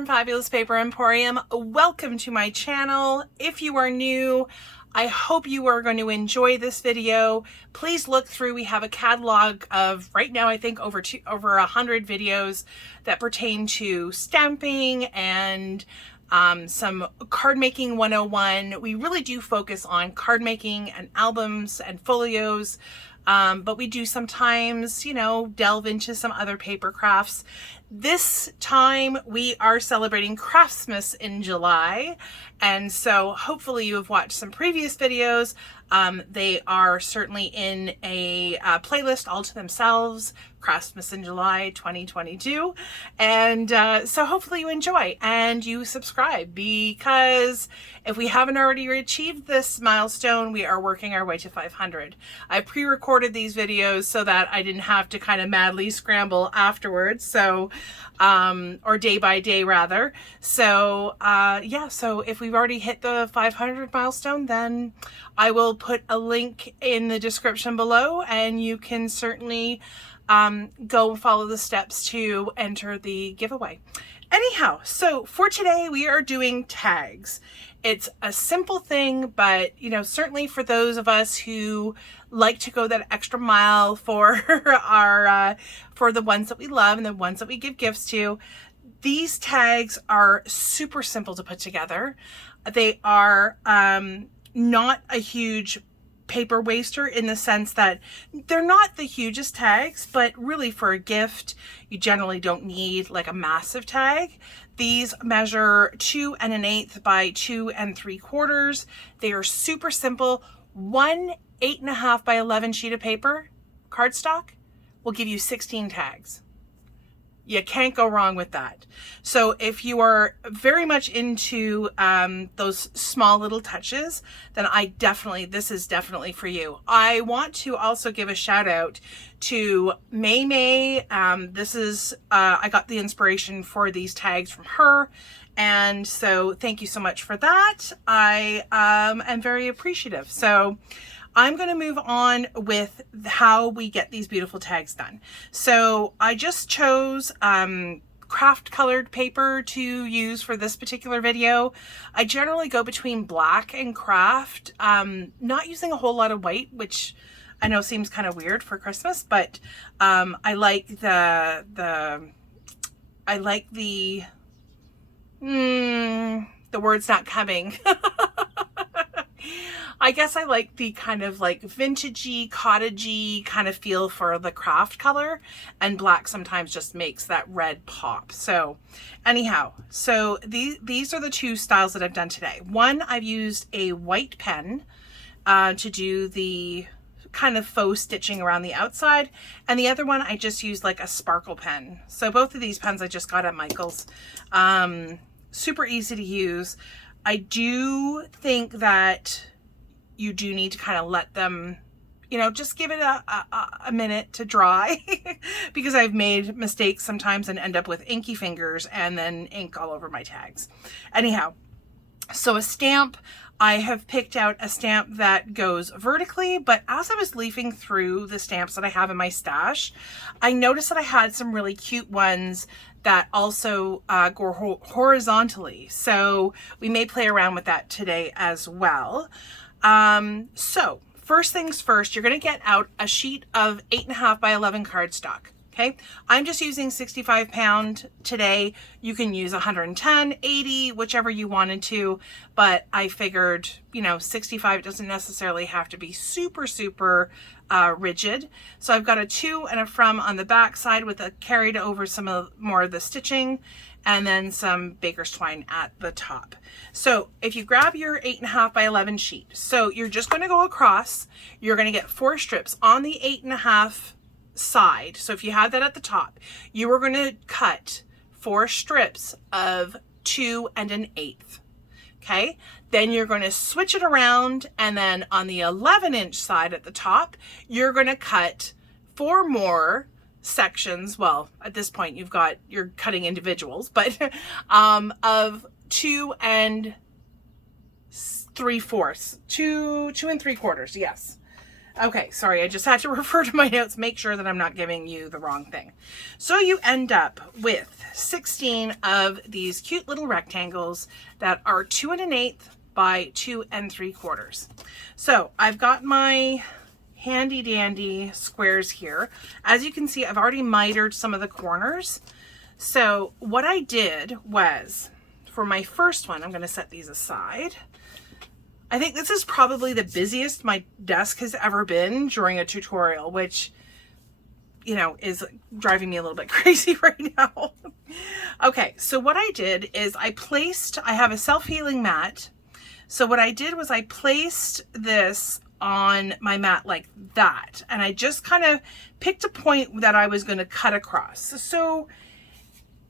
from Fabulous Paper Emporium. Welcome to my channel. If you are new, I hope you are going to enjoy this video. Please look through. We have a catalog of, right now, I think over 100 videos that pertain to stamping and some card making 101. We really do focus on card making and albums and folios. But we do sometimes, delve into some other paper crafts. This time we are celebrating CRAFTSMAS in July. And so hopefully you have watched some previous videos. They are certainly in a playlist all to themselves, CRAFTSMAS in July 2022. And so hopefully you enjoy and you subscribe, because if we haven't already achieved this milestone, we are working our way to 500. I pre-recorded these videos so that I didn't have to kind of madly scramble afterwards. So, or day by day rather. So yeah, so if we've already hit the 500 milestone, then I will put a link in the description below and you can certainly go follow the steps to enter the giveaway. Anyhow, so for today we are doing tags. It's a simple thing, but certainly for those of us who like to go that extra mile for our for the ones that we love and the ones that we give gifts to, these tags are super simple to put together. They are not a huge paper waster in the sense that they're not the hugest tags, but really for a gift, you generally don't need like a massive tag. These measure 2 1/8 by 2 3/4. They are super simple. One 8.5 by 11 sheet of paper, cardstock, will give you 16 tags. You can't go wrong with that. So if you are very much into those small little touches, then this is definitely for you. I want to also give a shout out to May. This is, I got the inspiration for these tags from her. And so thank you so much for that. I am very appreciative. So I'm going to move on with how we get these beautiful tags done. So I just chose craft colored paper to use for this particular video. I generally go between black and craft, not using a whole lot of white, which I know seems kind of weird for Christmas, but I like the word's not coming. I guess I like the kind of like vintagey, cottagey kind of feel for the craft color, and black sometimes just makes that red pop. So anyhow, so these are the two styles that I've done today. One, I've used a white pen to do the kind of faux stitching around the outside, and the other one I just used like a sparkle pen. So both of these pens I just got at Michael's. Super easy to use. I do think that you do need to kind of let them, just give it a minute to dry because I've made mistakes sometimes and end up with inky fingers and then ink all over my tags. Anyhow, so a stamp, I have picked out a stamp that goes vertically, but as I was leafing through the stamps that I have in my stash, I noticed that I had some really cute ones that also go horizontally. So we may play around with that today as well. So first things first, you're going to get out a sheet of 8.5 by 11 cardstock. Okay. I'm just using 65 pound today. You can use 110, 80, whichever you wanted to, but I figured, 65 doesn't necessarily have to be super, super rigid. So I've got a to and a from on the back side with a carried over some more of the stitching, and then some baker's twine at the top. So if you grab your 8.5 by 11 sheet, so you're just going to go across, you're going to get 4 strips on the 8.5 side. So if you have that at the top, you are going to cut 4 strips of 2 1/8. Okay. Then you're going to switch it around, and then on the 11-inch side at the top, you're going to cut 4 more sections. Well, at this point you're cutting individuals, but of 2 3/4, 2 3/4, yes. Okay, sorry, I just had to refer to my notes, make sure that I'm not giving you the wrong thing. So you end up with 16 of these cute little rectangles that are 2 1/8 by 2 3/4. So I've got my handy dandy squares here. As you can see, I've already mitered some of the corners. So what I did was, for my first one, I'm going to set these aside. I think this is probably the busiest my desk has ever been during a tutorial, which, you know, is driving me a little bit crazy right now. Okay, so what I did is I have a self-healing mat. So what I did was I placed this on my mat like that, and I just kind of picked a point that I was going to cut across. So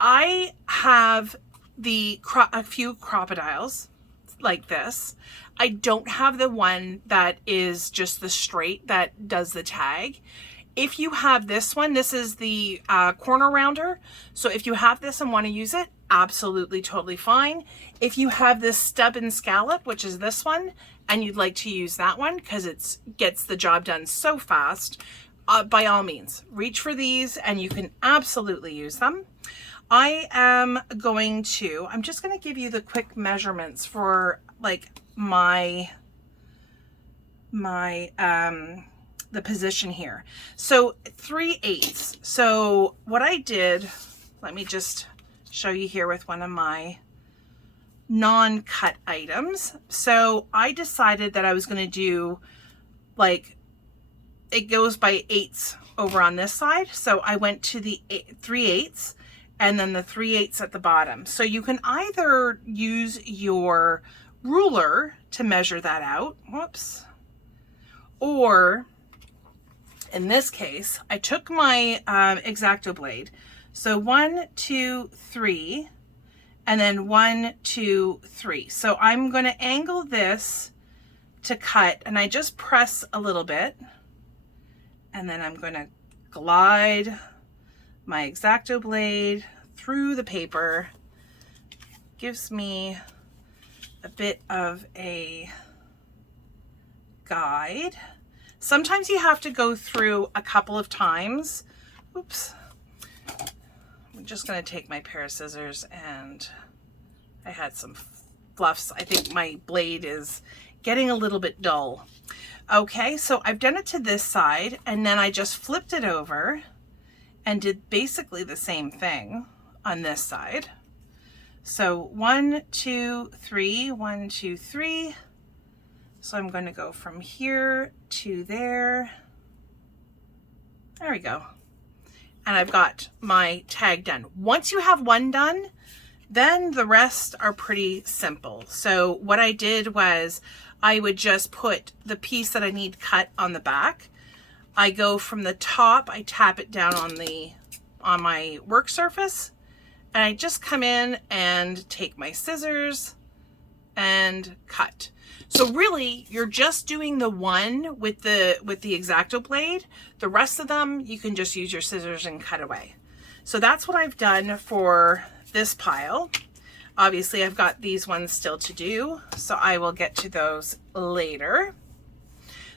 I have a few crocodiles like this. I don't have the one that is just the straight that does the tag. If you have this one, this is the corner rounder. So if you have this and want to use it, absolutely totally fine. If you have this stub and scallop, which is this one, and you'd like to use that one because it gets the job done so fast, by all means, reach for these and you can absolutely use them. I'm just going to give you the quick measurements for like the position here. So 3/8. So what I did, let me just show you here with one of my non-cut items. So I decided that I was going to do, like, it goes by 8ths over on this side. So I went to the 3/8 and then the 3/8 at the bottom. So you can either use your ruler to measure that out, whoops, or in this case, I took my X-Acto blade. So 1, 2, 3, and then 1, 2, 3. So I'm going to angle this to cut, and I just press a little bit, and then I'm going to glide my X-Acto blade through the paper. Gives me a bit of a guide. Sometimes you have to go through a couple of times. Oops. I'm just going to take my pair of scissors, and I had some fluffs. I think my blade is getting a little bit dull. Okay, so I've done it to this side, and then I just flipped it over and did basically the same thing on this side. So 1, 2, 3, 1, 2, 3. So I'm going to go from here to there. There we go. And I've got my tag done. Once you have one done, then the rest are pretty simple. So what I did was I would just put the piece that I need cut on the back. I go from the top, I tap it down on my work surface, and I just come in and take my scissors and cut. So really, you're just doing the one with the X-Acto blade. The rest of them, you can just use your scissors and cut away. So that's what I've done for this pile. Obviously, I've got these ones still to do, so I will get to those later.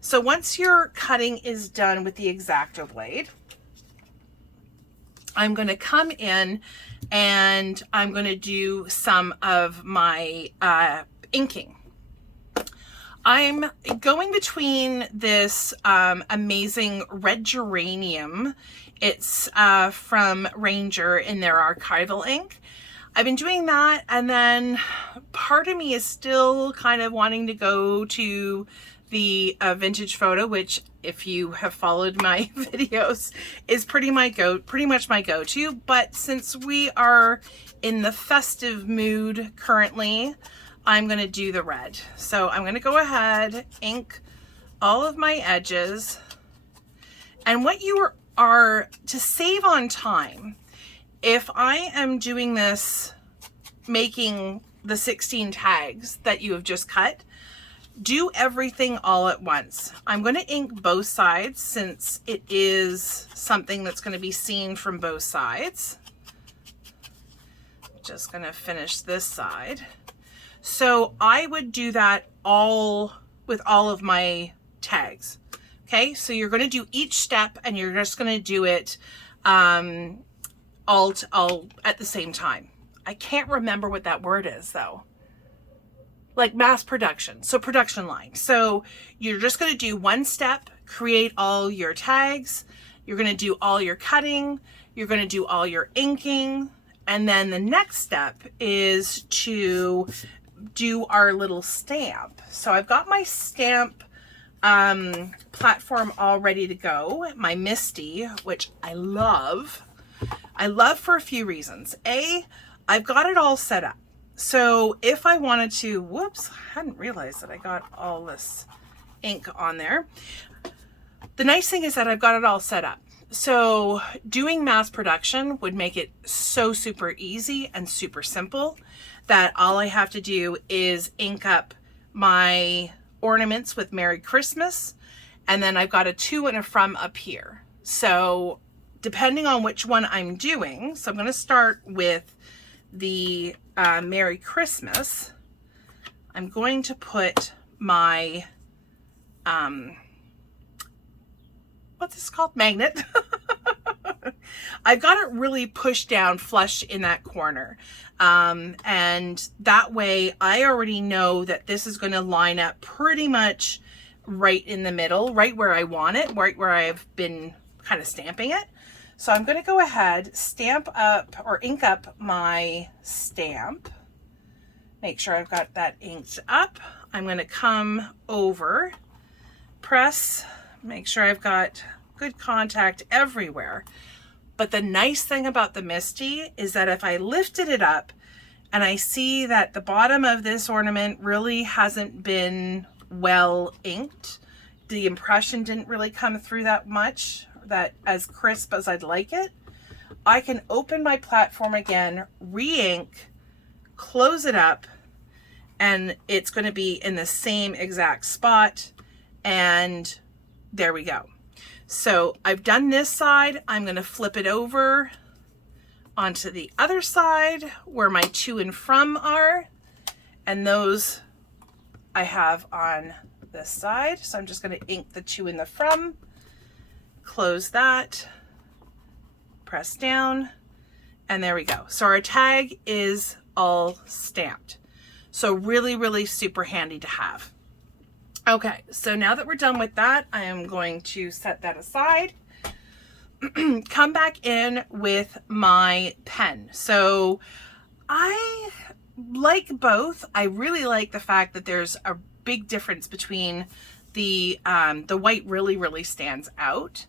So once your cutting is done with the X-Acto blade, I'm going to come in and I'm going to do some of my inking. I'm going between this amazing red geranium. It's from Ranger in their archival ink. I've been doing that, and then part of me is still kind of wanting to go to the vintage photo, which, if you have followed my videos, is pretty much my go-to. But since we are in the festive mood currently, I'm going to do the red. So I'm going to go ahead, ink all of my edges. And what you are to save on time, if I am doing this, making the 16 tags that you have just cut, do everything all at once. I'm going to ink both sides since it is something that's going to be seen from both sides. Just going to finish this side. So I would do that all with all of my tags. Okay, so you're going to do each step and you're just going to do it all at the same time. I can't remember what that word is though. Like mass production, so production line. So you're just going to do one step, create all your tags, you're going to do all your cutting, you're going to do all your inking, and then the next step is to do our little stamp. So I've got my stamp platform all ready to go, my Misty, which I love for a few reasons. I've got it all set up. So if I wanted to, whoops, I hadn't realized that I got all this ink on there. The nice thing is that I've got it all set up. So doing mass production would make it so super easy and super simple that all I have to do is ink up my ornaments with Merry Christmas, and then I've got a to and a from up here. So depending on which one I'm doing, so I'm going to start with the Merry Christmas. I'm going to put my what's this called? Magnet. I've got it really pushed down flush in that corner. And that way I already know that this is going to line up pretty much right in the middle, right where I want it, right where I've been kind of stamping it. So I'm going to go ahead, stamp up or ink up my stamp. Make sure I've got that inked up. I'm going to come over, press, make sure I've got good contact everywhere. But the nice thing about the Misty is that if I lifted it up and I see that the bottom of this ornament really hasn't been well inked, the impression didn't really come through that much, that as crisp as I'd like it, I can open my platform again, re-ink, close it up, and it's going to be in the same exact spot, and there we go. So I've done this side. I'm going to flip it over onto the other side where my to and from are, and those I have on this side. So I'm just going to ink the to and the from, close that, press down, and there we go. So our tag is all stamped. So really, really super handy to have. Okay, so now that we're done with that, I am going to set that aside. Come back in with my pen. So I like both. I really like the fact that there's a big difference between the white really stands out.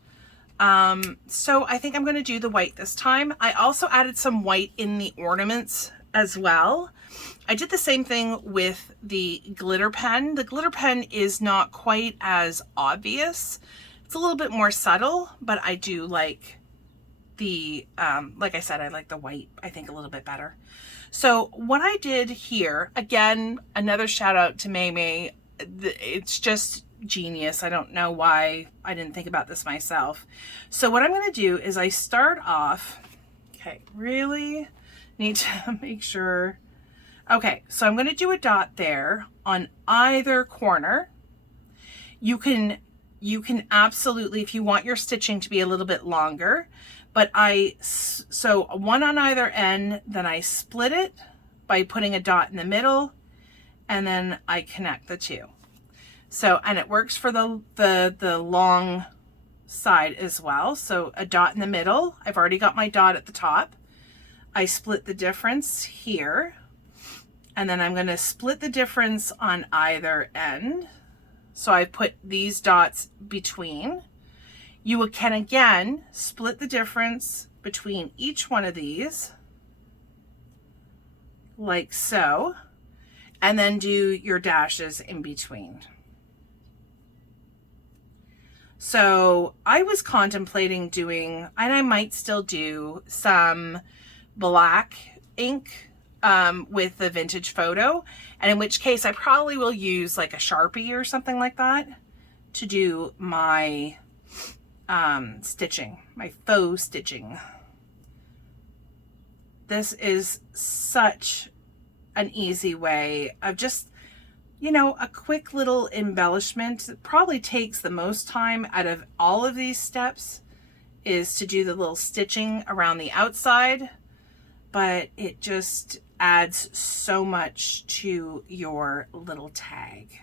So I think I'm going to do the white this time. I also added some white in the ornaments as well. I did the same thing with the glitter pen. The glitter pen is not quite as obvious. It's a little bit more subtle, but I do like the, like I said, I like the white, I think, a little bit better. So what I did here, again, another shout out to May. It's just genius. I don't know why I didn't think about this myself. So what I'm going to do is I start off, okay, really need to make sure. Okay, so I'm going to do a dot there on either corner. You can absolutely, if you want your stitching to be a little bit longer, but so one on either end, then I split it by putting a dot in the middle, and then I connect the two. So, and it works for the long side as well. So a dot in the middle, I've already got my dot at the top. I split the difference here, and then I'm going to split the difference on either end. So I put these dots between. You can again split the difference between each one of these, like so, and then do your dashes in between. So I was contemplating doing, and I might still do, some black ink with the vintage photo, and in which case I probably will use like a Sharpie or something like that to do my stitching, my faux stitching. This is such an easy way of just you know, a quick little embellishment that probably takes the most time out of all of these steps is to do the little stitching around the outside, but it just adds so much to your little tag.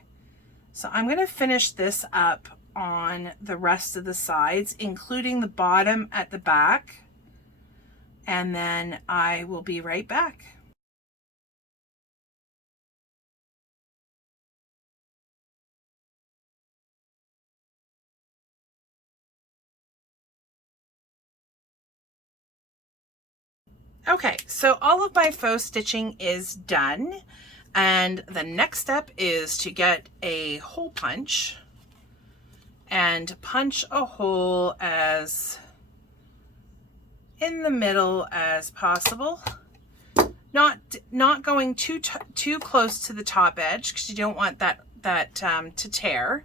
So I'm going to finish this up on the rest of the sides, including the bottom at the back, and then I will be right back. Okay, so all of my faux stitching is done, and the next step is to get a hole punch and punch a hole as in the middle as possible. Not going too close to the top edge, because you don't want that to tear.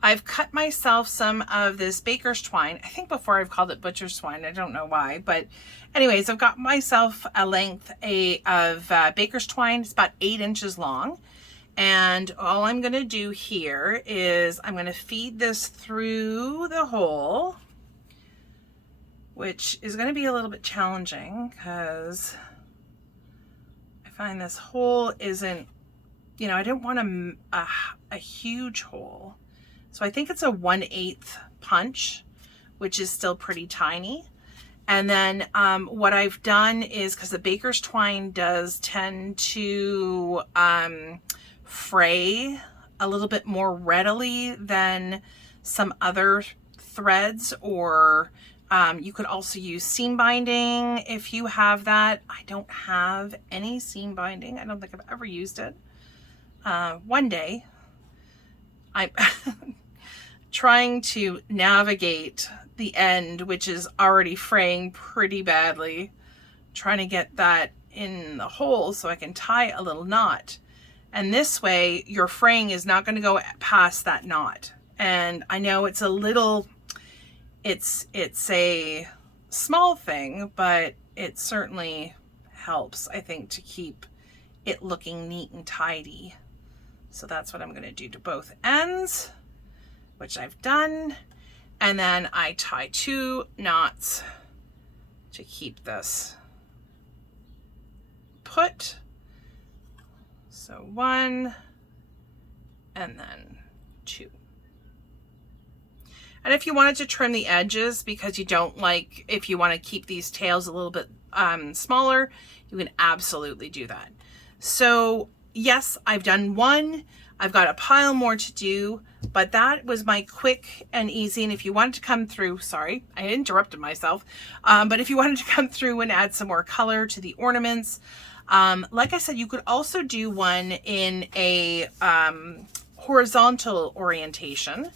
I've cut myself some of this baker's twine. I think before I've called it butcher's twine. I don't know why, but anyways, I've got myself a length of baker's twine. It's about 8 inches long. And all I'm gonna do here is I'm gonna feed this through the hole, which is gonna be a little bit challenging because I find this hole isn't, you know, I don't want a huge hole. So I think it's a 1/8 punch, which is still pretty tiny. And then what I've done is, because the baker's twine does tend to fray a little bit more readily than some other threads, or you could also use seam binding if you have that. I don't have any seam binding. I don't think I've ever used it. One day. I'm trying to navigate the end, which is already fraying pretty badly, trying to get that in the hole so I can tie a little knot. And this way your fraying is not going to go past that knot. And I know it's a little, it's a small thing, but it certainly helps, I think, to keep it looking neat and tidy. So that's what I'm going to do to both ends, which I've done. And then I tie 2 knots to keep this put. So 1 and then 2. And if you wanted to trim the edges, because you don't like, if you want to keep these tails a little bit smaller, you can absolutely do that. So yes, I've done 1. I've got a pile more to do, but that was my quick and easy. And if you wanted to come through, sorry, I interrupted myself. But if you wanted to come through and add some more color to the ornaments, like I said, you could also do one in a horizontal orientation.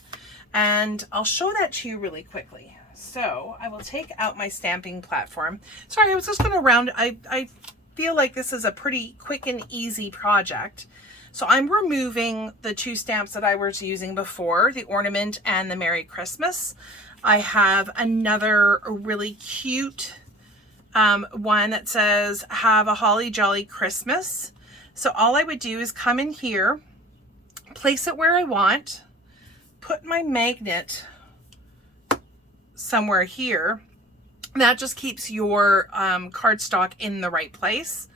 And I'll show that to you really quickly. So I will take out my stamping platform. Sorry, I was just going to round. I feel like this is a pretty quick and easy project. So I'm removing the 2 stamps that I was using before, the ornament and the Merry Christmas. I have another really cute one that says, "Have a holly jolly Christmas." So all I would do is come in here, place it where I want, put my magnet somewhere here. That just keeps your cardstock in the right place.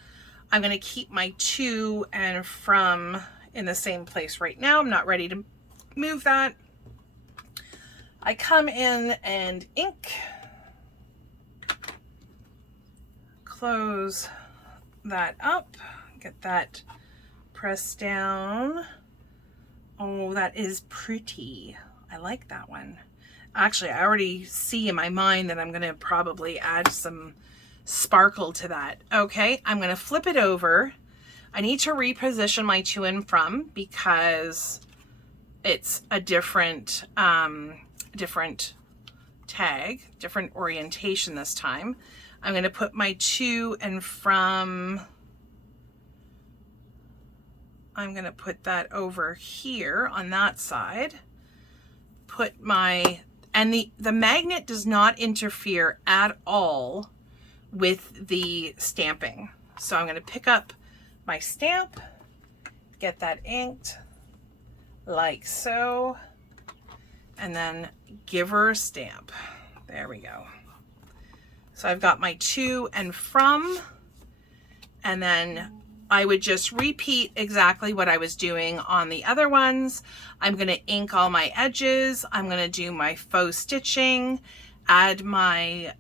I'm going to keep my 2 and from in the same place right now. I'm not ready to move that. I come in and ink, close that up, get that pressed down. Oh, that is pretty. I like that one. Actually, I already see in my mind that I'm going to probably add some sparkle to that. Okay, I'm going to flip it over. I need to reposition my to and from because it's a different tag, different orientation this time. I'm going to put my to and from, I'm going to put that over here on that side. Put my, and the magnet does not interfere at all with the stamping. So I'm going to pick up my stamp get that inked like so, and then give her a stamp. There we go. So I've got my to and from, and then I would just repeat exactly what I was doing on the other ones. I'm going to ink all my edges. I'm going to do my faux stitching, add my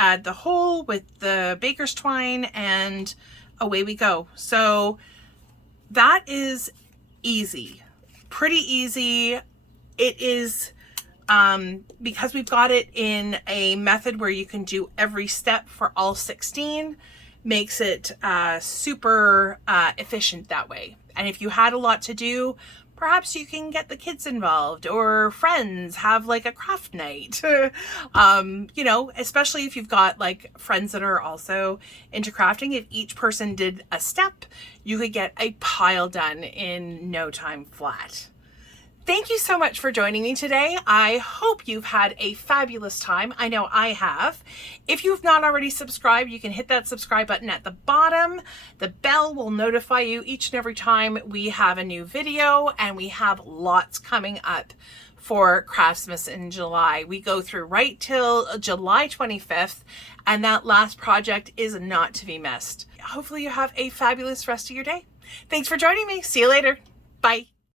add the hole with the baker's twine, and away we go. So that is easy, pretty easy. It is because we've got it in a method where you can do every step for all 16, makes it super efficient that way. And if you had a lot to do, perhaps you can get the kids involved or friends, have like a craft night. You know, especially if you've got like friends that are also into crafting, if each person did a step, you could get a pile done in no time flat. Thank you so much for joining me today. I hope you've had a fabulous time. I know I have. If you've not already subscribed, you can hit that subscribe button at the bottom. The bell will notify you each and every time we have a new video, and we have lots coming up for Craftsmas in July. We go through right till July 25th, and that last project is not to be missed. Hopefully you have a fabulous rest of your day. Thanks for joining me. See you later. Bye.